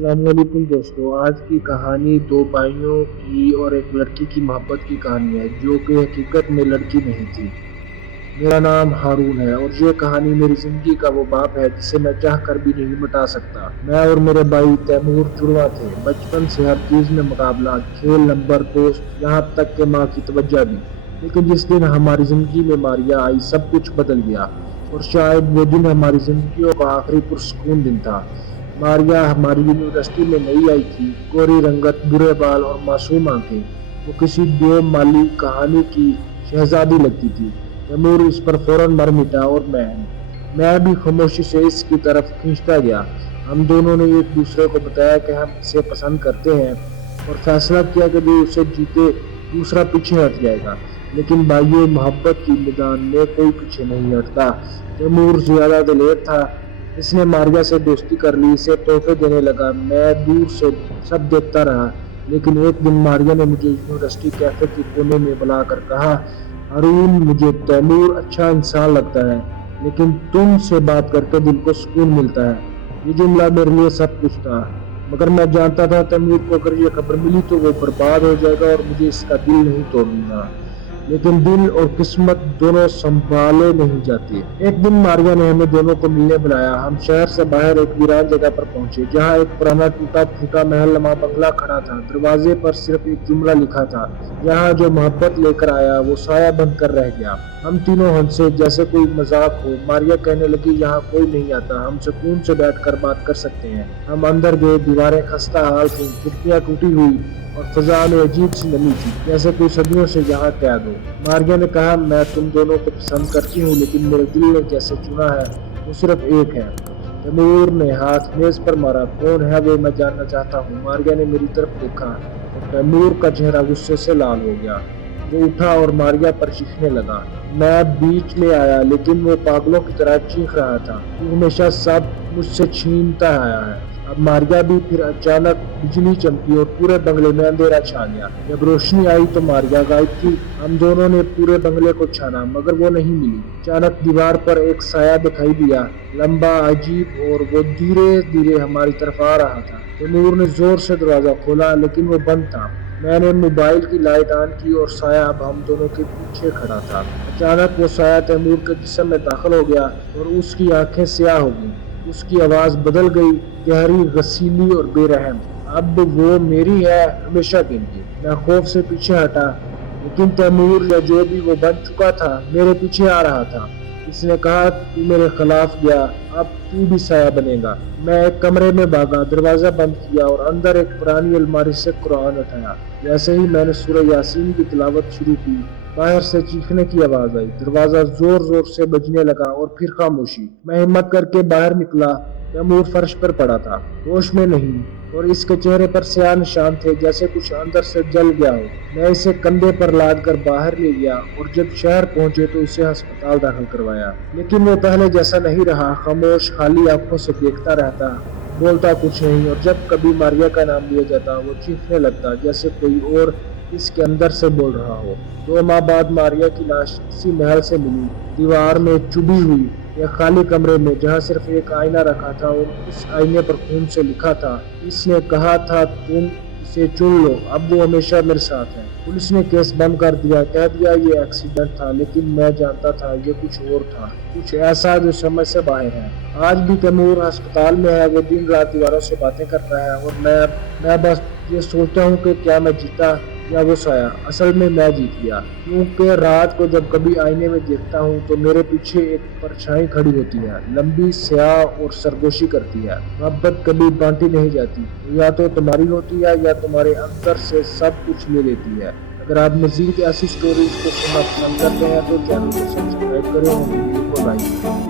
السلام علیکم دوستو، آج کی کہانی دو بھائیوں کی اور ایک لڑکی کی محبت کی کہانی ہے جو کہ حقیقت میں لڑکی نہیں تھی۔ میرا نام ہارون ہے اور یہ کہانی میری زندگی کا وہ باب ہے جسے میں چاہ کر بھی نہیں مٹا سکتا۔ میں اور میرے بھائی تیمور جڑواں تھے، بچپن سے ہر چیز میں مقابلہ، کھیل، نمبر، دوست، یہاں تک کہ ماں کی توجہ بھی۔ لیکن جس دن ہماری زندگی میں ماریا آئی سب کچھ بدل گیا، اور شاید وہ دن ہماری زندگیوں کا آخری پرسکون دن تھا۔ ماریا ہماری یونیورسٹی میں نئی آئی تھی، گوری رنگت، برے بال اور معصوم آنکھیں۔ وہ کسی دیو مالی کہانی کی شہزادی لگتی تھی۔ تیمور اس پر فوراً مر مٹا اور میں بھی خاموشی سے اس کی طرف کھینچتا گیا۔ ہم دونوں نے ایک دوسرے کو بتایا کہ ہم اسے پسند کرتے ہیں اور فیصلہ کیا کہ جو اسے جیتے دوسرا پیچھے ہٹ جائے گا۔ لیکن بھائیوں، محبت کی میدان میں کوئی پیچھے نہیں ہٹتا۔ تیمور زیادہ دلیر تھا، اس نے ماریا سے دوستی کر لی، اسے تحفے دینے لگا۔ میں دور سے سب دیکھتا رہا، لیکن ایک دن ماریا نے مجھے یونیورسٹی کیفے کے کونے میں بلا کر کہا، ہارون، مجھے تیمور اچھا انسان لگتا ہے، لیکن تم سے بات کر کے دل کو سکون ملتا ہے۔ یہ جملہ میرے لیے سب کچھ تھا، مگر میں جانتا تھا تیمور کو اگر یہ خبر ملی تو وہ برباد ہو جائے گا اور مجھے اس کا دل نہیں توڑنا۔ لیکن دل اور قسمت دونوں سنبھالے نہیں جاتے۔ ایک دن ماریا نے ہمیں دونوں کو ملنے بلایا۔ ہم شہر سے باہر ایک ویران جگہ پر پہنچے جہاں ایک پرانا ٹوٹا پھوٹا محل نما بنگلہ کھڑا تھا۔ دروازے پر صرف ایک جملہ لکھا تھا، یہاں جو محبت لے کر آیا وہ سایہ بن کر رہ گیا۔ ہم تینوں ہنسے جیسے کوئی مذاق ہو۔ ماریا کہنے لگی، یہاں کوئی نہیں آتا، ہم سکون سے بیٹھ کر بات کر سکتے ہیں۔ ہم اندر گئے، دیواریں خستہ حال تھیں، کھڑکیاں ٹوٹی ہوئی اور فضا میں عجیب سی نمی تھی، جیسے کوئی صدیوں سے یہاں قید ہو۔ ماریا نے کہا، میں تم دونوں کو پسند کرتی ہوں، لیکن میرے دل نے جیسے چنا ہے وہ صرف ایک ہے۔ تیمور نے ہاتھ میز پر مارا، کون ہے وہ؟ میں جاننا چاہتا ہوں۔ ماریا نے میری طرف دیکھا اور تیمور کا چہرہ غصے سے لال ہو گیا۔ وہ اٹھا اور ماریا پر چیخنے لگا۔ میں بیچ میں آیا، لیکن وہ پاگلوں کی طرح چیخ رہا تھا، تو ہمیشہ سب مجھ سے چھینتا آیا ہے۔ اب ماریا بھی۔ پھر اچانک بجلی چمکی اور پورے بنگلے میں اندھیرا چھا گیا۔ جب روشنی آئی تو ماریا غائب تھی۔ ہم دونوں نے پورے بنگلے کو چھانا، مگر وہ نہیں ملی۔ اچانک دیوار پر ایک سایہ دکھائی دیا، لمبا، عجیب، اور وہ دھیرے دھیرے ہماری طرف آ رہا تھا۔ تیمور نے زور سے دروازہ کھولا، لیکن وہ بند تھا۔ میں نے موبائل کی لائٹ آن کی اور سایہ اب ہم دونوں کے پیچھے کھڑا تھا۔ اچانک وہ سایہ تیمور کے جسم میں داخل ہو گیا اور اس کی آنکھیں سیاہ ہو گئیں۔ اس کی آواز بدل گئی، گہری، غصیلی اور بے رحم۔ اب وہ میری ہے، ہمیشہ کے لیے۔ میں خوف سے پیچھے ہٹا، لیکن تیمور، یا جو بھی وہ بن چکا تھا، میرے پیچھے آ رہا تھا۔ اس نے کہا، تو میرے خلاف گیا، اب تو بھی سایہ بنے گا۔ میں ایک کمرے میں بھاگا، دروازہ بند کیا اور اندر ایک پرانی الماری سے قرآن اٹھایا۔ جیسے ہی میں نے سورہ یاسین کی تلاوت شروع کی، باہر سے چیخنے کی آواز آئی، دروازہ زور زور سے بجنے لگا اور پھر خاموشی۔ میں ہمت کر کے باہر نکلا۔ تیمور فرش پر پڑا تھا، ہوش میں نہیں، اور اس کے چہرے پر سیاہ نشان تھے جیسے کچھ اندر سے جل گیا ہو۔ میں اسے کندھے پر لاد کر باہر لے گیا اور جب شہر پہنچے تو اسے ہسپتال داخل کروایا۔ لیکن وہ پہلے جیسا نہیں رہا، خاموش، خالی آنکھوں سے دیکھتا رہتا، بولتا کچھ نہیں، اور جب کبھی ماریا کا نام لیا جاتا وہ چیخنے لگتا جیسے کوئی اور اس کے اندر سے بول رہا ہو۔ 2 ماہ بعد ماریا کی لاش اسی محل سے ملی، دیوار میں چبھی ہوئی، ایک خالی کمرے میں جہاں صرف ایک آئینہ رکھا تھا اور اس آئینے پر خون سے لکھا تھا، اس نے کہا تھا تم اسے چن لو، اب وہ ہمیشہ میرے ساتھ ہے۔ پولیس نے کیس بند کر دیا، کہہ دیا یہ ایکسیڈنٹ تھا، لیکن میں جانتا تھا یہ کچھ اور تھا، کچھ ایسا جو سمجھ سے باہر ہے۔ آج بھی تیمور ہسپتال میں ہے، وہ دن رات دیواروں سے باتیں کرتا ہے، اور میں بس یہ سوچتا ہوں کہ کیا میں جیتا یا وہ سایہ؟ اصل میں جیت گیا، کیونکہ رات کو جب کبھی آئینے میں دیکھتا ہوں تو میرے پیچھے ایک پرچھائی کھڑی ہوتی ہے، لمبی، سیاہ اور سرگوشی کرتی ہے۔ محبت کبھی بانٹی نہیں جاتی، یا تو تمہاری ہوتی ہے یا تمہارے اندر سے سب کچھ لے لیتی ہے۔ اگر آپ مزید ایسی سٹوریز کو سننا پسند کرتے ہیں تو چینل کو سبسکرائب کریں اور ویڈیو کو لائک کریں۔